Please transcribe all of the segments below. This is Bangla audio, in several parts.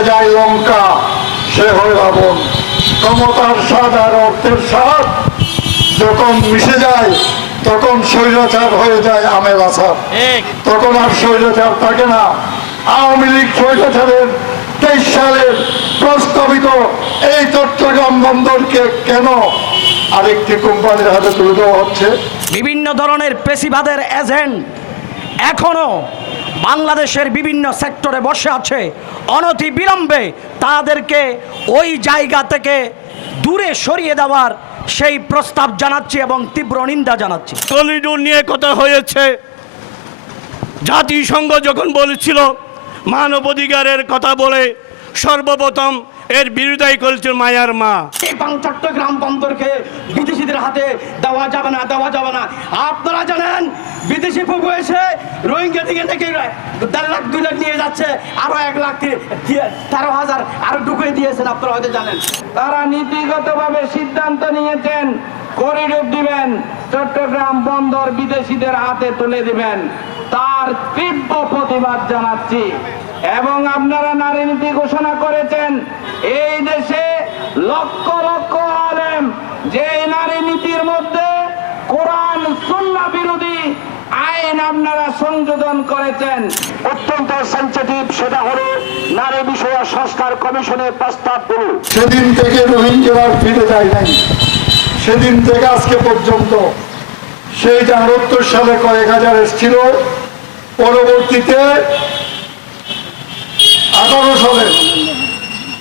হয়ে যায় লঙ্কা, সে হয় রাবণ। ক্ষমতার স্বাদ আর অর্থের স্বাদ যখন মিশে যায় তখন স্বৈরাচার হয়ে যায় আমের আচার, তখন আর স্বৈরাচার থাকে না। আওয়ামী লীগ স্বৈরাচারের 23 সালের প্রস্তাবিত এই চট্টগ্রাম বন্দরকে কেন আরেকটি কোম্পানির হাতে তুলে দেওয়া হচ্ছে? বিভিন্ন ধরনের পেশিবাদের এজেন্ট এখনো বাংলাদেশের বিভিন্ন সেক্টরে বসে আছে। অনতি বিলম্বে তাদেরকে ওই জায়গা থেকে দূরে সরিয়ে দেওয়ার সেই প্রস্তাব জানাচ্ছি এবং তীব্র নিন্দা জানাচ্ছি। করিডোর নিয়ে কথা হয়েছে। জাতিসংঘ যখন বলেছিল মানবাধিকারের কথা বলে সর্বপ্রথম এর বিরোধিতা করেছিল মায়ার মা। এই চট্টগ্রাম বন্দরকে বিদেশিদের হাতে দেওয়া যাবে না, দেওয়া যাবে না। আপনারা জানেন বিদেশি প্রভু এসে রোহিঙ্গা থেকে নাকি 1.5 লাখ 2 লাখ নিয়ে যাচ্ছে, আরো 1,13,000 আরো ঢুকিয়ে দিয়েছেন, আপনারা হয়তো জানেন। তারা নীতিগতভাবে সিদ্ধান্ত নিয়েছেন করিডোর দিবেন, চট্টগ্রাম বন্দর বিদেশিদের হাতে তুলে দিবেন। তার তীব্র প্রতিবাদ জানাচ্ছি। এবং আপনারা নারী নীতি ঘোষণা করেছেন। এই দেশে লক্ষ লক্ষ আলেম যে নারী নীতির মধ্যে কোরআন সুন্নাহ বিরোধী আইন আপনারা সংযোজন করেছেন। অত্যন্ত সেনসিটিভ, সেটা হলো নারী বিষয় সংস্কার কমিশনের প্রস্তাবগুলো। সেদিন থেকে রোহিঙ্গারা ফিরে যায় নাই, সেদিন থেকে আজকে পর্যন্ত। সেই যে 78 সালে কয়েক হাজার এসেছিল, পরবর্তীতে 18 সালে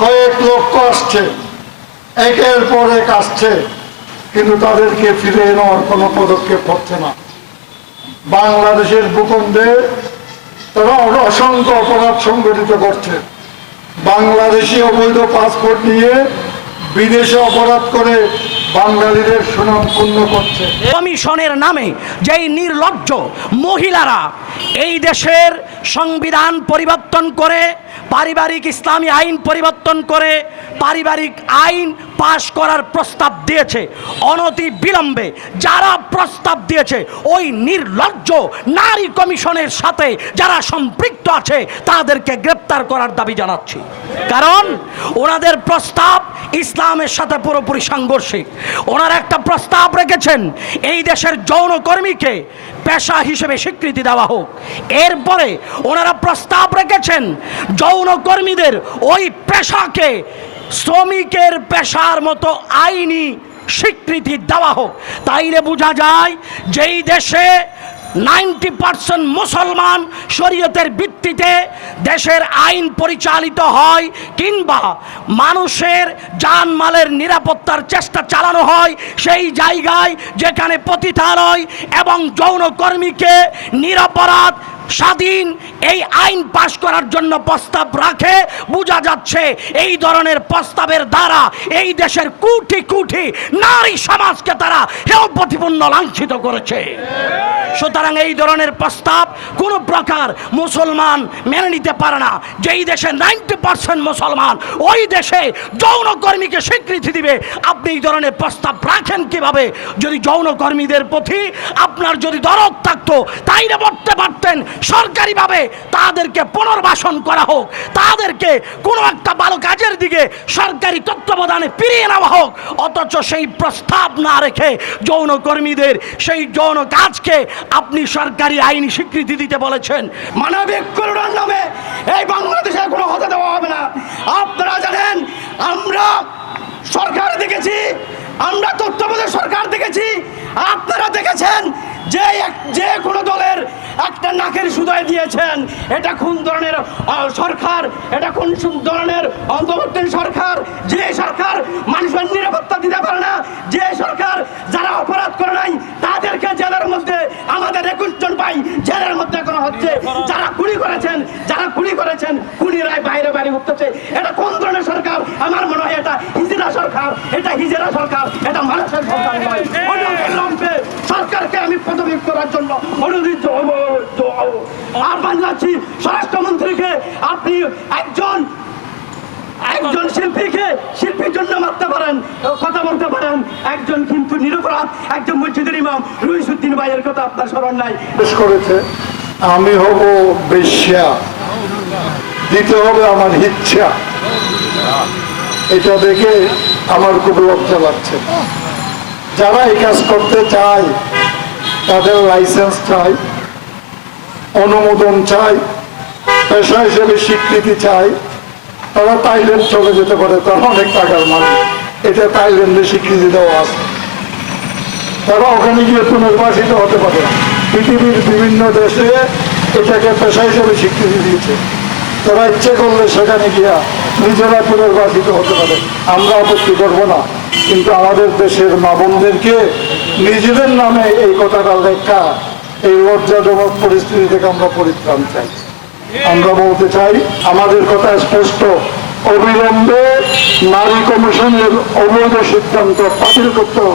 কয়েক লক্ষ আসছে, একের পর এক আসছে, কিন্তু তাদেরকে ফিরে নেওয়ার কোনো পদক্ষেপ হচ্ছে না। বাংলাদেশের ভূখণ্ডে তারা অসংখ্য অপরাধ সংগঠিত করছে। বাংলাদেশি অবৈধ পাসপোর্ট নিয়ে বিদেশে অপরাধ করে বাঙালিদের সুনাম ক্ষুণ্ণ করছে। কমিশনের নামে যেই নির্লজ্জ মহিলারা এই দেশের সংবিধান পরিবর্তন করে, পারিবারিক ইসলামী আইন পরিবর্তন করে পারিবারিক আইন পাশ করার প্রস্তাব দিয়েছে, অনতি বিলম্বে যারা প্রস্তাব দিয়েছে ওই নির্লজ্জ নারী কমিশনের সাথে যারা সম্পৃক্ত আছে তাদেরকে গ্রেপ্তার করার দাবি জানাচ্ছি। কারণ ওনাদের প্রস্তাব ইসলামের সাথে পুরোপুরি সাংঘর্ষিক। ওনারা একটা প্রস্তাব রেখেছেন এই দেশের যৌনকর্মীকে পেশা হিসেবে স্বীকৃতি দেওয়া হোক। এরপরে ওনারা প্রস্তাব রেখেছেন যৌনকর্মীদের ওই পেশাকে শ্রমিকের পেশার মতো আইনি স্বীকৃতি দেওয়া হোক। তাইলে বোঝা যায় যেই দেশে 90% মুসলমান শরীয়তের ভিত্তিতে দেশের আইন পরিচালিত হয়, কিংবা মানুষের জানমালের নিরাপত্তার চেষ্টা চালানো হয়, সেই জায়গায় যেখানে পতিতালয় এবং যৌনকর্মীকে নিরপরাধ স্বাধীন এই আইন পাশ করার জন্য প্রস্তাব রাখে, বোঝা যাচ্ছে এই ধরনের প্রস্তাবের দ্বারা এই দেশের কোটি কোটি নারী সমাজকে তারা হেয় প্রতিপন্ন লাঞ্ছিত করেছে। সুতরাং এই ধরনের প্রস্তাব কোনো প্রকার মুসলমান মেনে নিতে পারে না। যেই দেশে 90% মুসলমান, ওই দেশে যৌনকর্মীকে স্বীকৃতি দিবে। আপনি এই ধরনের প্রস্তাব রাখেন কিভাবে? যদি যৌনকর্মীদের প্রতি আপনার যদি দরদ থাকতো তাইলে বলতে পারতেন সরকারিভাবে তাদেরকে পুনর্বাসন করা হোক, তাদেরকে কোনো একটা ভালো কাজের দিকে সরকারি তত্ত্বাবধানে ফিরিয়ে নেওয়া হোক। অথচ সেই প্রস্তাব না রেখে যৌনকর্মীদের সেই যৌন কাজকে আপনি সরকারি আইনি স্বীকৃতি দিতে বলেছেন। মানবিক করুণার নামে এই বাংলাদেশে কোনো হতে দেওয়া হবে না। আপনারা জানেন আমরা সরকার দেখেছি, আমরা তত্ত্বাবধায়ক সরকার দেখেছি, আপনারা দেখেছেন যে কোনো দলের একটা নাকের সুদায় দিয়েছেন। এটা কোন ধরনের সরকার? এটা কোন ধরনের অন্তর্বর্তীকালীন সরকার? যে সরকার মানুষের নিরাপত্তা দিতে পারে না, যে সরকার যারা অপরাধ করে নাই তাদেরকে জেলের মধ্যে, আমাদের 21 জন ভাই জেলের মধ্যে এখনো হচ্ছে, যারা খুনি করেছেন খুনিরাই বাইরে বাইরে উঠতেছে। এটা কোন ধরনের সরকার? আমার মনে হয় এটা হিজরা সরকার, এটা মানুষের সরকার নয়। সরকারকে আমি পদত্যাগ করার জন্য অনুরোধ আহ্বান জানাচ্ছি স্বরাষ্ট্রমন্ত্রীকে। আপনি একজন শিল্পীর জন্য মারতে পারেন, কথা বলতে পারেন, একজন কিন্তু নিরপরাধ একজন মসজিদের ইমাম রইসুদ্দিন ভাইয়ের কথা আপনার স্মরণ নাই। করেছে আমি হব বেশ্যা, দিতে হবে আমার ইচ্ছা। এটা দেখে আমার খুব লজ্জা লাগছে। যারা এই কাজ করতে চায় তাদের লাইসেন্স চাই, অনুমোদন চাই, পেশা হিসেবে স্বীকৃতি চাই। তারা থাইল্যান্ড চলে যেতে পারে, তারা অনেক টাকার মালিক, এটা থাইল্যান্ডে স্বীকৃতি দেওয়া আছে। তারা ওখানে গিয়ে পুনর্বাসিত হতে পারে। পৃথিবীর বিভিন্ন দেশে এটাকে পেশা হিসেবে স্বীকৃতি দিয়েছে। তারা ইচ্ছে করলে সেখানে গিয়া নিজেরা পুনর্বাসিত হতে পারে, আমরা আপত্তি করবো না। কিন্তু আমাদের দেশের মা বোনদেরকে নিজেদের নামে এই কথাটা লেখা, এই লজ্জাজনক পরিস্থিতি থেকে আমরা পরিত্রাণ চাই। আমরা বলতে চাই, আমাদের কথা স্পষ্ট, অবিলম্বে নারী কমিশনের অবৈধ সিদ্ধান্ত বাতিল করতে হবে।